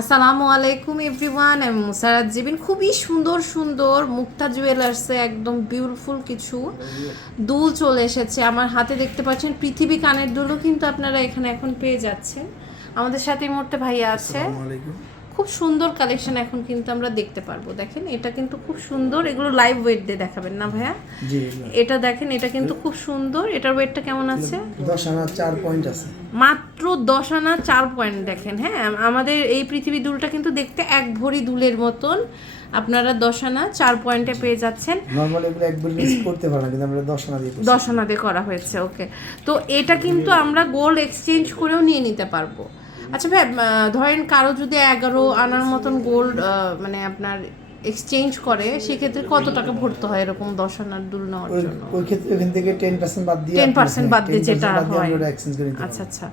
আসসালামু আলাইকুম এভরিওয়ান, আমি মুসারাত জিবিন খুবই সুন্দর সুন্দর মুক্তা জুয়েলার্সে একদম বিউটিফুল কিছু দুল চলে এসেছে। আমার হাতে দেখতে পাচ্ছেন পৃথিবী কানের দুলও কিন্তু আপনারা এখানে এখন পেয়ে যাচ্ছেন। আমাদের সাথে এই মুহূর্তে ভাইয়া আছে। খুব সুন্দর কালেকশন এখন কিন্তু আমরা দেখতে পারব। দেখেন এটা কিন্তু খুব সুন্দর। এগুলো লাইভ ওয়েট দিয়ে দেখাবেন না ভাইয়া? এটা দেখেন এটা কিন্তু খুব সুন্দর। এটার ওয়েটটা কেমন আছে? দশ আনা চার পয়েন্ট আছে। মাত্র দশ আনা চার পয়েন্ট দেখেন হ্যাঁ? আমাদের এই পৃথিবী দুলটা কিন্তু দেখতে এক ভরি দুলের মতন। আপনারা দশ আনা চার পয়েন্টে পেয়ে যাচ্ছেন। নর্মালি এগুলো একবার ইউজ করতে পারে না কিন্তু আমরা দশ আনা দিয়ে দশ আনা দিয়ে করা হয়েছে ওকে তো এটা কিন্তু আমরা গোল্ড এক্সচেঞ্জ করেও নিয়ে নিতে পারব। আচ্ছা ভাই ধরেন কারও যদি এগারো আনার মতন গোল্ড মানে আপনার এক্সচেঞ্জ করে সেক্ষেত্রে কত টাকা ভরতে হয় এরকম দশ আনার দুল নেওয়ার জন্য ওই ক্ষেত্রে ওখান থেকে টেন পার্সেন্ট বাদ দিয়ে 10% বাদ দিয়ে যেটা হয়। আচ্ছা আচ্ছা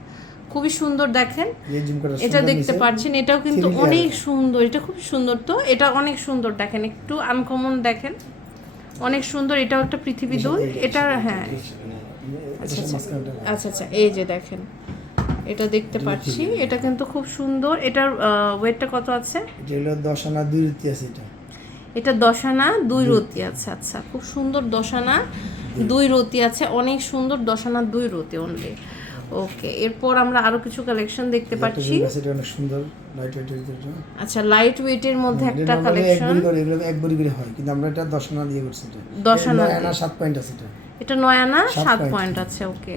খুবই সুন্দর দেখেন এটা দেখতে পাচ্ছেন এটাও কিন্তু অনেক সুন্দর এটা খুব সুন্দর তো এটা অনেক সুন্দর দেখেন একটু আনকমন দেখেন অনেক সুন্দর এটাও একটা পৃথিবী দোল এটা হ্যাঁ আচ্ছা আচ্ছা আচ্ছা আচ্ছা এই যে দেখেন এটা দেখতে পাচ্ছি। এটা কিন্তু খুব সুন্দর। এটার ওয়েটটা কত আছে? এটা দশ আনা দুই রুটি আছে এটা। এটা দশানা দুই রতি আছে। আচ্ছা খুব সুন্দর দশানা দুই রতি আছে। অনেক সুন্দর দশানা দুই রতি অনলি ওকে এরপর আমরা আরও কিছু কালেকশন দেখতে পাচ্ছি। এটা অনেক সুন্দর। লাইট ওয়েটের ভিতরে আচ্ছা লাইট ওয়েটের মধ্যে একটা কালেকশন এগুলো এক বড়ি করে হয়। কিন্তু আমরা এটা দশ আনা দিয়ে করছি এটা। দশ এটা আনা সাত পয়েন্ট আছে এটা। এটা নয় আনা সাত পয়েন্ট আছে। ওকে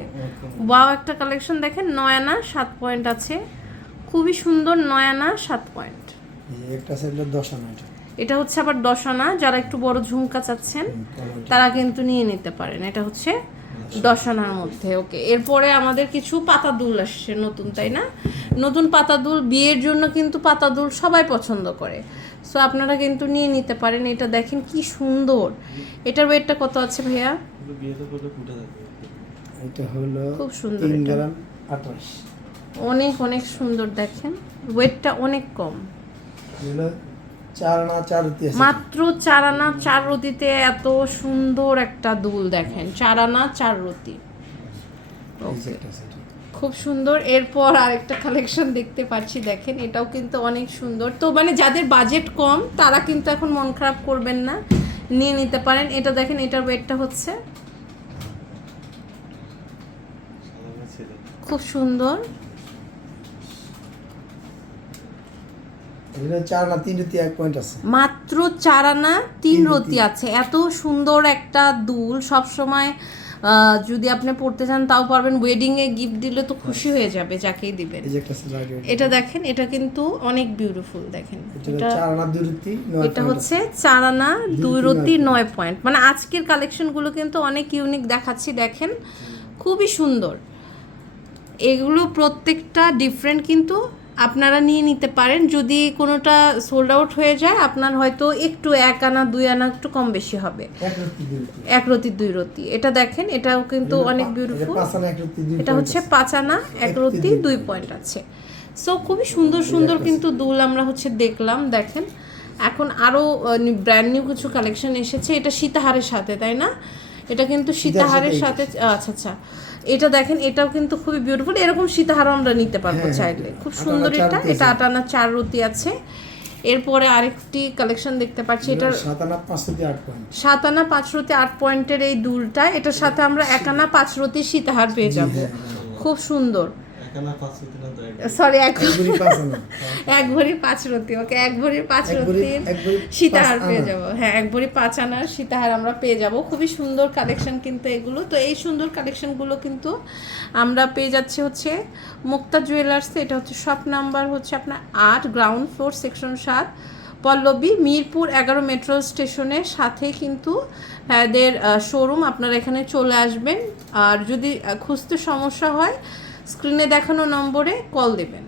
ওয়াও একটা কালেকশন দেখেন নয় আনা সাত পয়েন্ট আছে। খুবই সুন্দর নয় আনা সাত পয়েন্ট একটা দশ আনা এটা। এটা হচ্ছে আবার দশ আনা যারা একটু বড় ঝুমকা চাচ্ছেন তারা কিন্তু নিয়ে নিতে পারেন। এটা হচ্ছে দশ আনার মধ্যে ওকে এরপরে আমাদের কিছু পাতা দুল আসছে নতুন তাই না? নতুন পাতা দুল বিয়ের জন্য কিন্তু পাতা দুল সবাই পছন্দ করে। সো আপনারা কিন্তু নিয়ে নিতে পারেন। এটা দেখেন কি সুন্দর। এটার ওয়েটটা কত আছে ভাইয়া? এটা হলো খুব সুন্দর। গ্রাম আঠাশ। অনেক অনেক সুন্দর দেখেন। ওয়েটটা অনেক কম। মাত্র চার আনা চার রতিতে এত সুন্দর একটা দুল দেখেন। চার আনা চার রতি। খুব সুন্দর। এরপর আরেকটা কালেকশন দেখতে পাচ্ছি দেখেন। এটাও কিন্তু অনেক সুন্দর। তো মানে যাদের বাজেট কম তারা কিন্তু এখন মন খারাপ করবেন না। নিয়ে নিতে পারেন। এটা দেখেন এটার ওয়েটটা হচ্ছে খুব সুন্দর। মাত্র চার আনা তিন রতি আছে। এত সুন্দর একটা দুল। সব সময় যদি আপনি পড়তে চান তাও পারবেন। ওয়েডিং এ গিফট দিলে তো খুশি হয়ে যাবে যাকেই দিবেন। এটা দেখেন এটা কিন্তু অনেক বিউটিফুল দেখেন। এটা হচ্ছে চার আনা দুই রতি নয় নয় পয়েন্ট মানে আজকের কালেকশনগুলো কিন্তু অনেক ইউনিক দেখাচ্ছি দেখেন। খুবই সুন্দর। এগুলো প্রত্যেকটা ডিফারেন্ট কিন্তু আপনারা নিয়ে নিতে পারেন। যদি কোনোটা সোল্ড আউট হয়ে যায় আপনার হয়তো একটু এক আনা দুই আনা একটু কম বেশি হবে। এক রতি দুই রতি। এটা দেখেন এটাও কিন্তু অনেক বিউটিফুল এটা হচ্ছে পাঁচ আনা এক রতি দুই দুই পয়েন্ট আছে। সো খুবই সুন্দর সুন্দর কিন্তু দুল আমরা হচ্ছে দেখলাম দেখেন। এখন আরও ব্র্যান্ড নিউ কিছু কালেকশন এসেছে। এটা সীতাহারের সাথে তাই না? এটা কিন্তু সীতাহারের সাথে আচ্ছা আচ্ছা। এটা দেখেন এটাও কিন্তু খুবই বিউটিফুল এরকম সীতাহারও আমরা নিতে পারব হ্যাঁ, চাইলে। খুব সুন্দর এটা। এটা। আটানা চার রুতি আছে। এরপরে আরেকটি কালেকশন দেখতে পাচ্ছি। এটা সাত আনা পাঁচ রুটি আট পয়েন্ট সাত আনা পাঁচ রতি আট পয়েন্টের এই দুলটা। এটার সাথে আমরা এক আনা পাঁচ রতি সীতাহার পেয়ে যাব। খুব সুন্দর। সরি এক এক ভরি পাঁচ রতি ওকে এক ভরি পাঁচ এক রতির সীতাহার পেয়ে। যাব। হ্যাঁ এক ভরি পাঁচ আনার সীতাহার আমরা পেয়ে যাব। খুবই সুন্দর কালেকশন কিন্তু এগুলো। তো এই সুন্দর কালেকশনগুলো কিন্তু আমরা পেয়ে যাচ্ছি হচ্ছে মুক্তা জুয়েলার্স এটা হচ্ছে শপ নাম্বার হচ্ছে আপনার আট গ্রাউন্ড ফ্লোর সেকশন সাত পল্লবী মিরপুর এগারো মেট্রো স্টেশনের সাথে কিন্তু এদের শোরুম আপনারা এখানে চলে আসবেন। আর যদি খুঁজতে সমস্যা হয় স্ক্রিনে দেখানো নম্বরে কল দেবেন।